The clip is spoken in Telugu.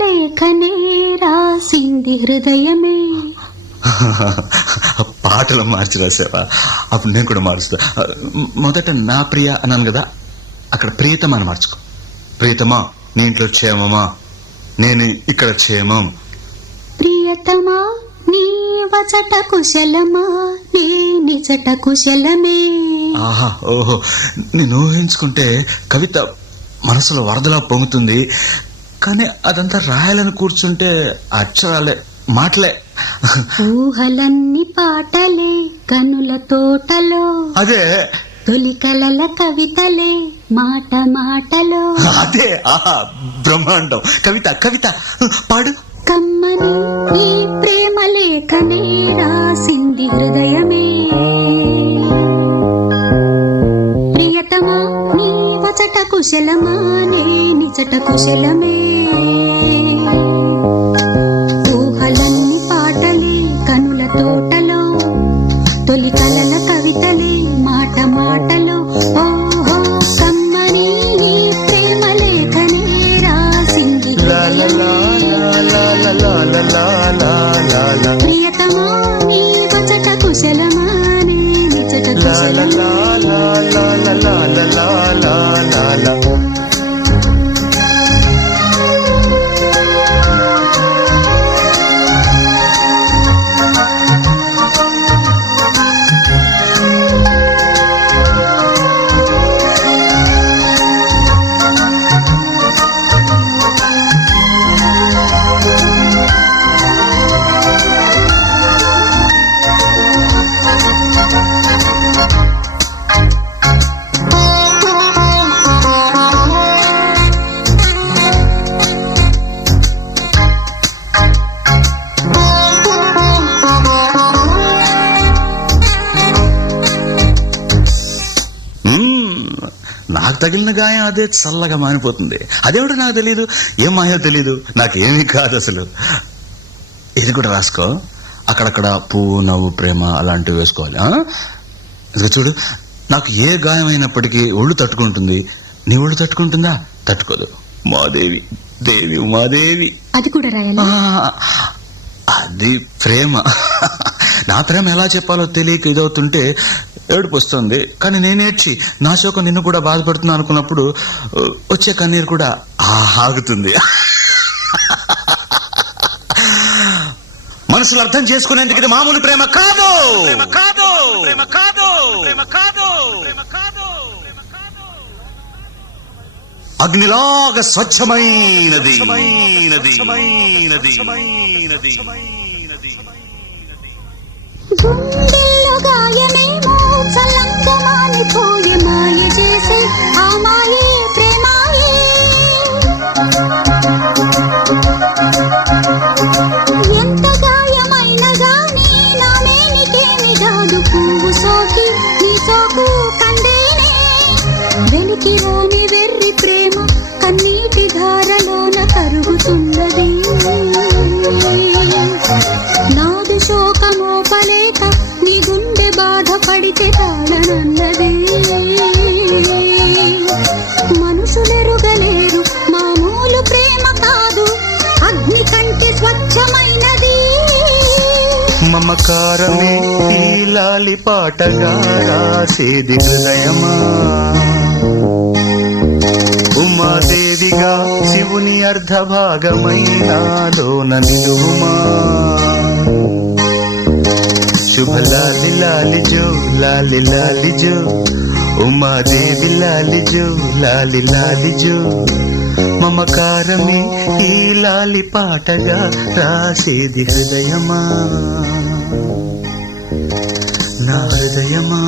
లేఖనే రాసింది హృదయమే. పాటలు మార్చి రాసావా? అప్పుడు నేను కూడా మారుస్తా. మొదట నా ప్రియ అన్నాను కదా, అక్కడ ప్రియతమా అని మార్చుకో. ప్రియతమా నీ ఇంట్లో క్షేమమా, నేను ఇక్కడ క్షేమం. ప్రియతమా నీ వచట కుశలమా, నీ నిజట కుశలమే. ఆహా, ఓహో, నేను ఊహించుకుంటే కవిత మనసులో వరదలా పొంగుతుంది. కానీ అదంతా రాయాలని కూర్చుంటే అక్షరాలే, మాటలే. ఊహలన్నీ పాటలే కనుల తోటలో, అదే తొలి కలల కవితలే మాట మాటలో. అదే, ఆహా, బ్రహ్మాండం. కవిత కవిత పాడు. కమ్మని ఈ ప్రేమ లేఖనే రాసింది హృదయమే. ప్రియతమా నీ వచట కుశలమా, నే నిజట కుశలమే. ఊహలన్నీ పాటలే కనుల తోటలో, తొలి కలల కవితలే మాట మాటలో. ఓహో కమ్మని ఈ ప్రేమ లేఖనే రాసింది హృదయమే. ప్రియతమా నీ వచట కుశలమా, నే నిజట కుశలమే. నాకు తగిలిన గాయం అదే చల్లగా మానిపోతుంది. అదేమిటో నాకు తెలియదు, ఏం మాయో తెలీదు, నాకేమీ కాదు అసలు. ఇది కూడా రాసుకో. అక్కడక్కడ పువ్వు నవ్వు ప్రేమ అలాంటివి వేసుకోవాలి. ఇదిగో చూడు, నాకు ఏ గాయం అయినప్పటికీ ఒళ్ళు తట్టుకుంటుంది. నీ ఒళ్ళు తట్టుకుంటుందా? తట్టుకోదు. మాదేవి, దేవి ఉమాదేవి. అది కూడా రాయాలా? అది ప్రేమ. నా ప్రేమ ఎలా చెప్పాలో తెలియక ఇదవుతుంటే ఏడుపు వస్తుంది. కానీ నేనేడ్చి నా శోకం నిన్ను కూడా బాధపడుతున్నా అనుకున్నప్పుడు వచ్చే కన్నీరు కూడా ఆగుతుంది. మనసులు అర్థం చేసుకునేందుకు ఇది మామూలు ప్రేమ కాదు. అగ్నిలాగా స్వచ్ఛమైనది. గుండెల్లో గాయమేమో చల్లంగా మానిపోయే, మాయ చేసే ఆ మాయే ప్రేమాయే. ఎంత గాయమైనా గానీ నా మేనికేమి కాదు, పువ్వు సోకి నీ సోకు కందేనే. వెలికి రాని వెర్రి ప్రేమ కన్నీటి ధారలోన కరుగుతున్నది. నాది శోకమోపలేక నీ గుండె బాధపడితే తాళనన్నది. మనుషులెరుగలేరు మామూలు ప్రేమ కాదు, అగ్ని కంటే స్వచ్ఛమైనది. మమకారమే ఈ లాలి పాటగా రాసేది హృదయమా. ఉమాదేవిగా శివుని అర్ధభాగమైనాలోన నిలువుమా. శుభ లాలి లాలి జో, లాలి లాలి జో, ఉమాదేవి లాలి జో, లాలి లాలి జో. మమకారమే ఈ లాలి పాటగా రాసేది హృదయమా, నా హృదయమా.